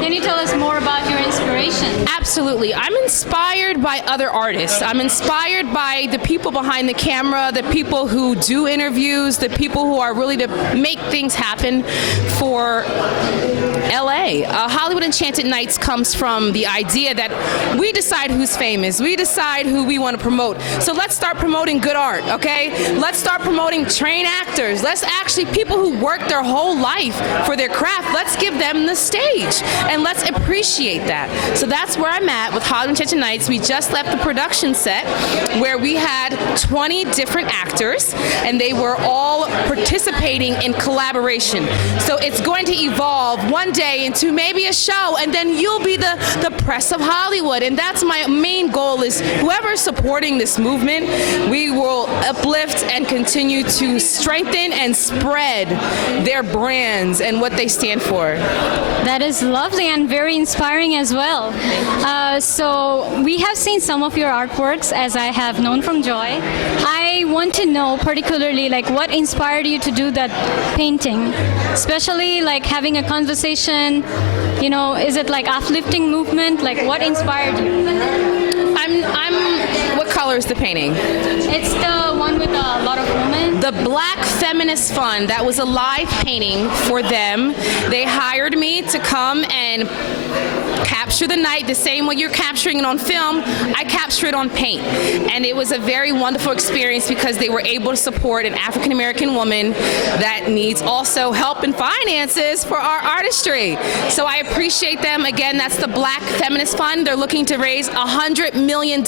Can you tell us more about your inspiration? Absolutely. I'm inspired by other artists. I'm inspired by the people behind the camera, the people who do interviews, the people who are really to make things happen for LA. Hollywood Enchanted Nights comes from the idea that we decide who's famous. We decide who we want to promote. So let's start promoting good art, okay? Let's start promoting trained actors. Let's actually, people who work their whole life for their craft, let's give them the stage and let's appreciate that. So that's where I'm at with Hollywood Enchanted Nights. We just left the production set where we had 20 different actors and they were all participating in collaboration. So it's going to evolve one day into maybe a show, and then you'll be the press of Hollywood. And that's my main goal, is whoever's supporting this movement, we will uplift and continue to strengthen and spread their brands and what they stand for. That is lovely and very inspiring as well. So we have seen some of your artworks, as I have known from Joy. I want to know particularly like what inspired you to do that painting, especially like having a conversation, you know, is it like uplifting movement? Like what inspired you? What color is the painting? It's the one with a lot of women. The Black Feminist Fund. That was a live painting for them. They hired me to come and capture the night the same way you're capturing it on film. I capture it on paint. And it was a very wonderful experience because they were able to support an African American woman that needs also help in finances for our artistry. So I appreciate them. Again, that's the Black Feminist Fund. They're looking to raise $100 million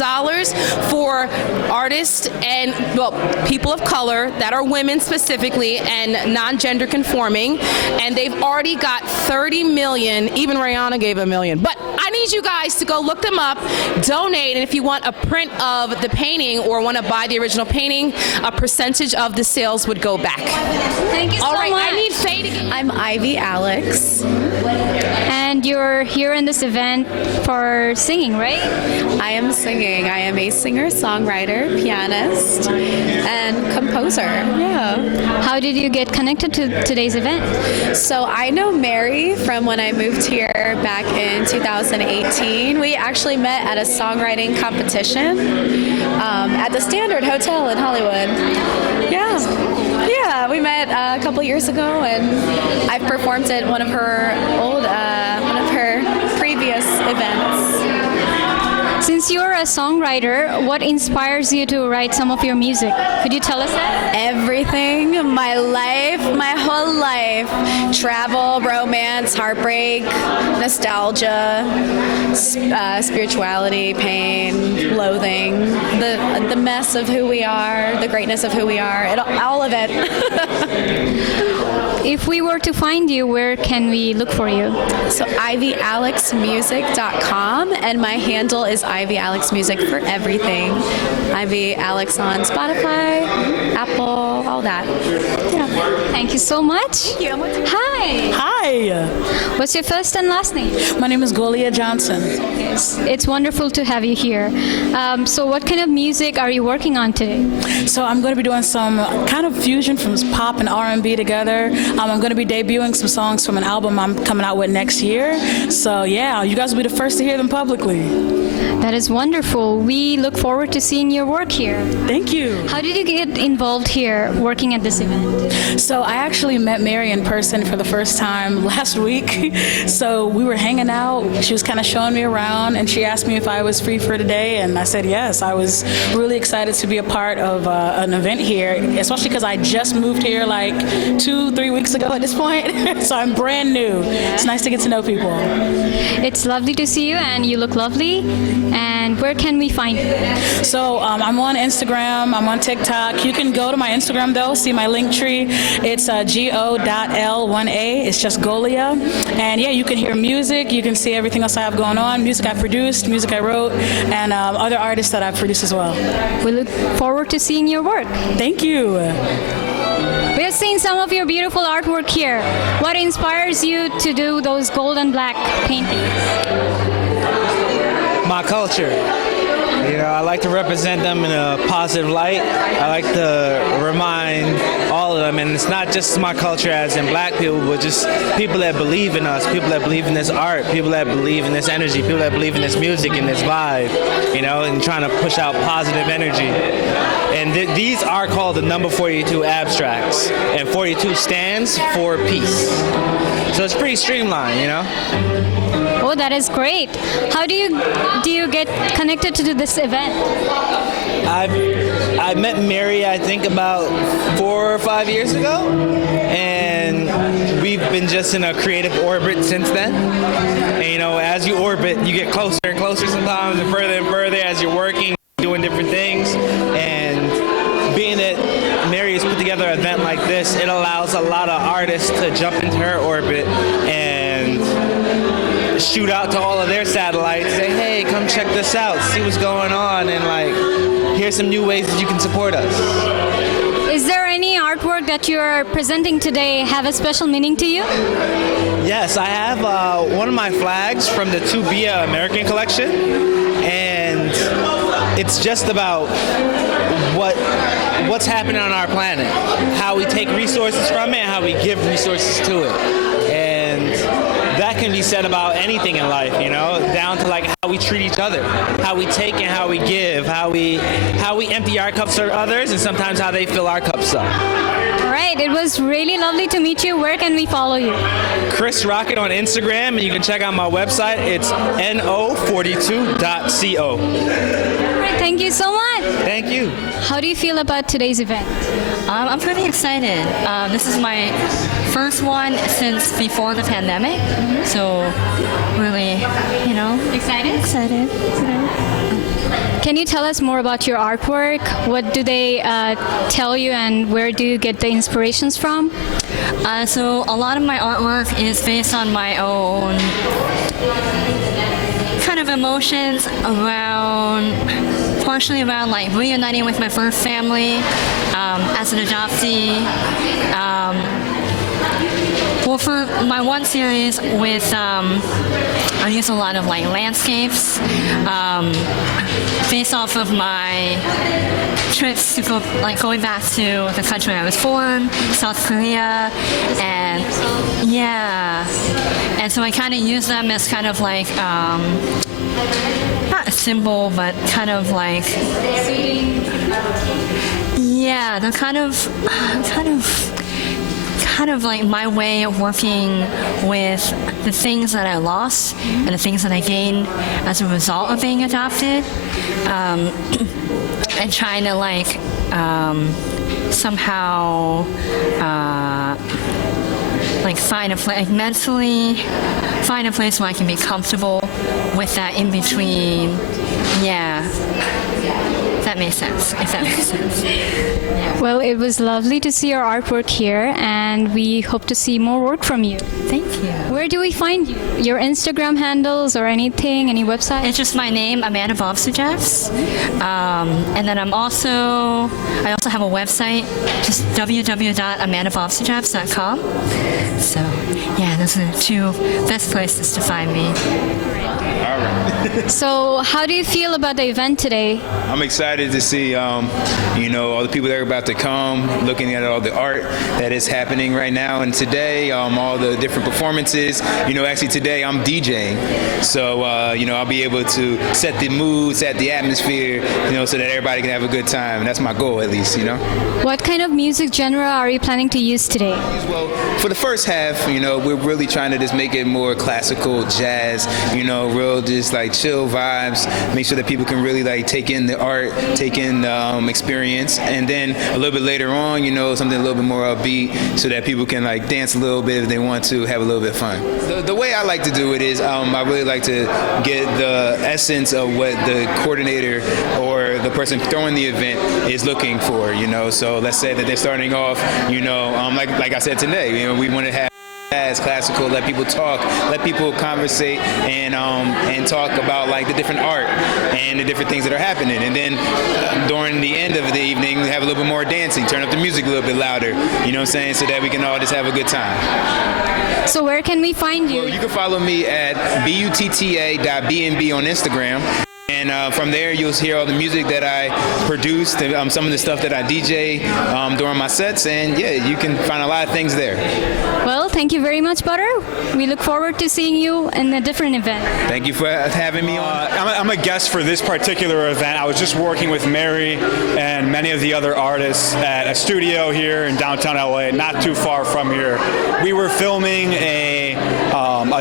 for artists and, well, people of color that are women specifically and non-gender conforming. And they've already got 30 million. Even Rihanna gave $1 million. But I need you guys to go look them up, donate, and if you want a print of the painting or want to buy the original painting, a percentage of the sales would go back. Thank you so All right, much. I need Faye to get... I'm Ivy Alex. And you're here in this event for singing, right? I am singing. I am a singer-songwriter, pianist, and composer. Yeah. How did you get connected to today's event? So I know Mary from when I moved here back in 2018. We actually met at a songwriting competition at the Standard Hotel in Hollywood. Yeah, we met a couple years ago, and I've performed at one of her previous events. Since you're a songwriter, what inspires you to write some of your music? Could you tell us that? Everything, my life, my whole life. Travel, romance, heartbreak, nostalgia, spirituality, pain, loathing, the mess of who we are, the greatness of who we are, all of it. If we were to find you, where can we look for you? So ivyalexmusic.com, and my handle is Ivy Alex Music for everything. Ivy Alex on Spotify, Apple, all that. Yeah. Thank you so much. Thank you. Hi. Hi. What's your first and last name? My name is Golia Johnson. It's wonderful to have you here. So what kind of music are you working on today? So I'm going to be doing some kind of fusion from pop and R&B together. I'm going to be debuting some songs from an album I'm coming out with next year. So yeah, you guys will be the first to hear them publicly. That is wonderful. We look forward to seeing your work here. Thank you. How did you get involved here working at this event? So I actually met Mary in person for the first time last week. So we were hanging out. She was kind of showing me around, and she asked me if I was free for today, and I said yes. I was really excited to be a part of an event here, especially because I just moved here like 2-3 weeks ago at this point. So I'm brand new. It's nice to get to know people. It's lovely to see you, and you look lovely. And where can we find you? So I'm on Instagram, I'm on TikTok. You can go to my Instagram though, see my link tree. It's go.l1a. It's just Golia. And yeah, you can hear music, you can see everything else I have going on, music I produced, music I wrote, and other artists that I've produced as well. We look forward to seeing your work. Thank you. We have seen some of your beautiful artwork here. What inspires you to do those gold and black paintings? My culture. You know, I like to represent them in a positive light. I like to remind all of them, and it's not just my culture as in black people, but just people that believe in us, people that believe in this art, people that believe in this energy, people that believe in this music and this vibe, you know, and trying to push out positive energy. And these are called the number 42 abstracts, and 42 stands for peace. So it's pretty streamlined, you know? Oh, that is great. How do you get connected to this event? I met Mary, I think, about 4 or 5 years ago, and we've been just in a creative orbit since then. And, you know, as you orbit, you get closer and closer sometimes, and further as you're working, doing different things. And being that Mary has put together an event like this, it allows a lot of artists to jump into her orbit and shoot out to all of their satellites, say, hey, come check this out, see what's going on, and like, here's some new ways that you can support us. Is there any artwork that you're presenting today have a special meaning to you? Yes, I have one of my flags from the Tubia American collection, and it's just about what's happening on our planet, how we take resources from it and how we give resources to it. And that can be said about anything in life, you know, down to like how we treat each other, how we take and how we give, how we empty our cups for others, and sometimes how they fill our cups up. All right, it was really lovely to meet you. Where can we follow you? Chris Rocket on Instagram, and you can check out my website. It's no42.co. All right, thank you so much. Thank you. How do you feel about today's event? I'm pretty excited. This is my first one since before the pandemic, so really, you know, Excited? excited. Can you tell us more about your artwork? What do they tell you, and where do you get the inspirations from? So a lot of my artwork is based on my own kind of emotions around, partially around like reuniting with my first family as an adoptee. Well, for my one series with, I use a lot of like landscapes based off of my trips to go, like going back to the country I was born, South Korea, and yeah, and so I kind of use them as kind of like not a symbol, but kind of like, yeah, they're kind of like my way of working with the things that I lost and the things that I gained as a result of being adopted, and trying to like somehow like find a place, like mentally find a place where I can be comfortable with that in between. Yeah. If that makes sense. Yeah. Well, it was lovely to see your artwork here, and we hope to see more work from you. Thank you. Where do we find you? Your Instagram handles or anything? Any website? It's just my name, Amanda Bomster-Jabs. And then I also have a website, just www.amandabomsterjabs.com. So, yeah, those are the two best places to find me. So, how do you feel about the event today? I'm excited to see, you know, all the people that are about to come, looking at all the art that is happening right now. And today, all the different performances, you know, actually today I'm DJing. So, you know, I'll be able to set the mood, set the atmosphere, you know, so that everybody can have a good time. And that's my goal, at least, you know. What kind of music genre are you planning to use today? Well, for the first half, you know, we're really trying to just make it more classical jazz, you know, real just like like chill vibes, make sure that people can really like take in the art, take in the experience, and then a little bit later on, something a little bit more upbeat so that people can like dance a little bit if they want to, have a little bit of fun. The way I like to do it is I really like to get the essence of what the coordinator or the person throwing the event is looking for, So let's say that they're starting off, like I said today, we want to have jazz, classical, let people talk, let people conversate and talk about like the different art and the different things that are happening. And then during the end of the evening, we have a little bit more dancing, turn up the music a little bit louder, you know what I'm saying, so that we can all just have a good time. So where can we find you? Well, you can follow me at butta.bnb on Instagram. And from there, you'll hear all the music that I produced, some of the stuff that I DJ during my sets, and yeah, you can find a lot of things there. Well, thank you very much, Butter. We look forward to seeing you in a different event. Thank you for having me on. I'm a guest for this particular event. I was just working with Mary and many of the other artists at a studio here in downtown LA, not too far from here. We were filming a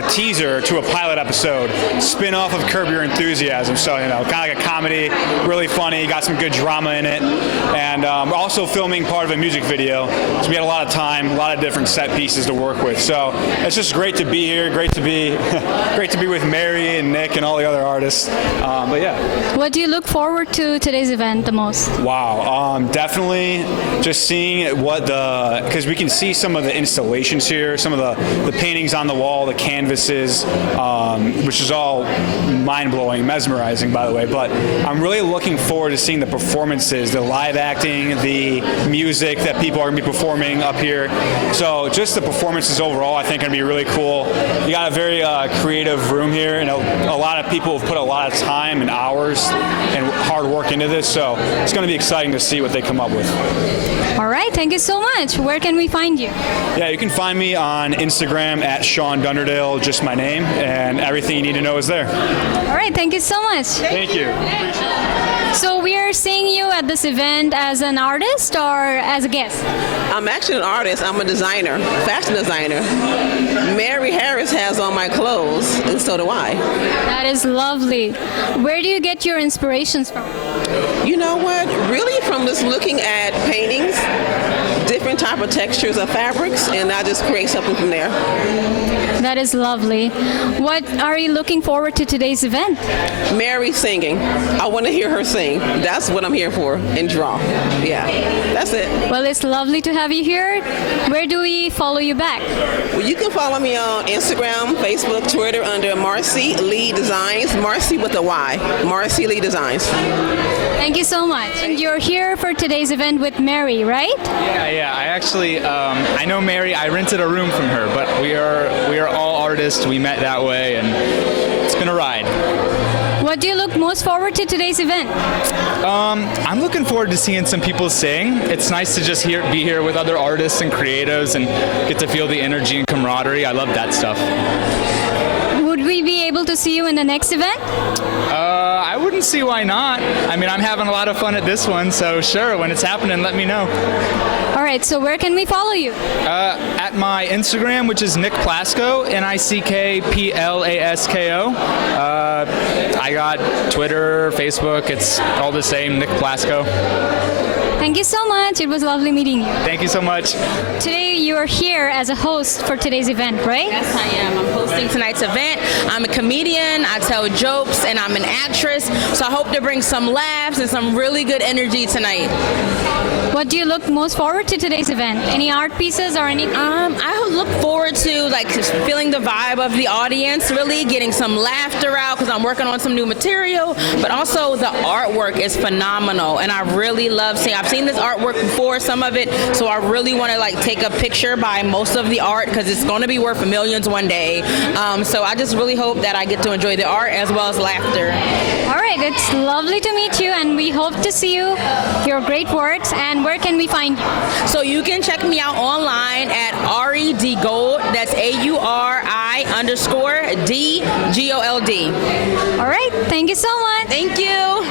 teaser to a pilot episode, spin-off of Curb Your Enthusiasm. So, kind of like a comedy, really funny, got some good drama in it. And we're also filming part of a music video. So we had a lot of time, a lot of different set pieces to work with. So it's just great to be here, great to be with Mary and Nick and all the other artists. But yeah. What do you look forward to today's event the most? Wow, definitely just seeing because we can see some of the installations here, some of the paintings on the wall, the canvases, which is all mind-blowing, mesmerizing, by the way. But I'm really looking forward to seeing the performances, the live acting, the music that people are going to be performing up here. So just the performances overall, I think, are going to be really cool. You got a very creative room here, and a lot of people have put a lot of time and hours and hard work into this. So it's going to be exciting to see what they come up with. All right, thank you so much. Where can we find you? Yeah, you can find me on Instagram at Sean Dunderdale, just my name, and everything you need to know is there. All right, thank you so much. Thank you. So we are seeing you at this event as an artist or as a guest? I'm actually an artist. I'm a designer, fashion designer. Mary Harris has on my clothes, and so do I. That is lovely. Where do you get your inspirations from? You know what? Really from just looking at paintings, different type of textures of fabrics, and I just create something from there. That is lovely. What are you looking forward to today's event? Mary singing. I want to hear her sing. That's what I'm here for, and draw. Yeah, that's it. Well, it's lovely to have you here. Where do we follow you back? Well, you can follow me on Instagram, Facebook, Twitter under Marcy Lee Designs. Marcy with a Y. Marcy Lee Designs. Thank you so much. And you're here for today's event with Mary, right? Yeah. I actually, I know Mary. I rented a room from her, but we are all artists. We met that way, and it's been a ride. What do you look most forward to today's event? I'm looking forward to seeing some people sing. It's nice to just be here with other artists and creatives and get to feel the energy and camaraderie. I love that stuff. Would we be able to see you in the next event? I wouldn't see why not. I mean, I'm having a lot of fun at this one, so sure, when it's happening, let me know. All right, so where can we follow you? At my Instagram, which is Nick Plasko, NickPlasko. I got Twitter, Facebook, it's all the same, Nick Plasko. Thank you so much. It was lovely meeting you. Thank you so much. Today you are here as a host for today's event, right? Yes, I am. I'm hosting tonight's event. I'm a comedian, I tell jokes, and I'm an actress. So I hope to bring some laughs and some really good energy tonight. What do you look most forward to today's event? Any art pieces or anything? I look forward to just feeling the vibe of the audience, really getting some laughter out because I'm working on some new material, but also the artwork is phenomenal, and I really love seeing. I've seen this artwork before, some of it, so I really want to take a picture by most of the art because it's going to be worth millions one day. So I just really hope that I get to enjoy the art as well as laughter. All right, it's lovely to meet you, and we hope to see your great works. And where can we find you? So you can check me out online at Ari D Gold. That's AURI_DGOLD. All right, thank you so much. Thank you.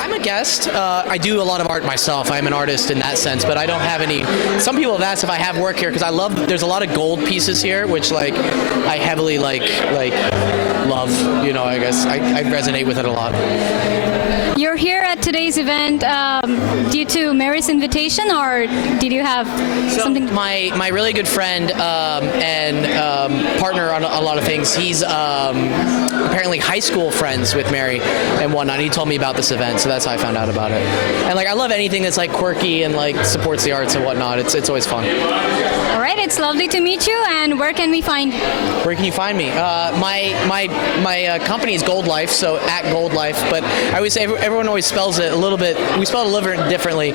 I'm a guest. I do a lot of art myself. I'm an artist in that sense, but I don't have any. Some people have asked if I have work here because I love. There's a lot of gold pieces here, which like I heavily like love. You know, I guess I resonate with it a lot. You're here at today's event due to Mary's invitation, or did you have something? My really good friend and partner on a lot of things, he's apparently high school friends with Mary and whatnot. He told me about this event, so that's how I found out about it. And like I love anything that's like quirky and like supports the arts and whatnot. It's always fun. All right, it's lovely to meet you. And where can we find you? Where can you find me? My company is Gold Life, so at Gold Life. But I always say everyone always spells it a little bit. We spell it a little bit differently.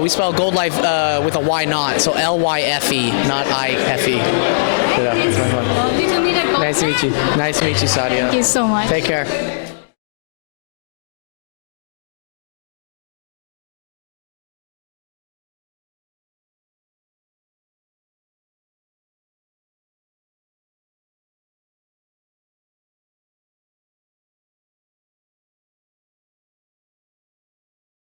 We spell Gold Life with a Y not, so L-Y-F-E, not I-F-E. Yeah, that's my fun. Lovely to meet you. Nice to meet you. Nice to meet you, Sadia. Thank you so much. Take care.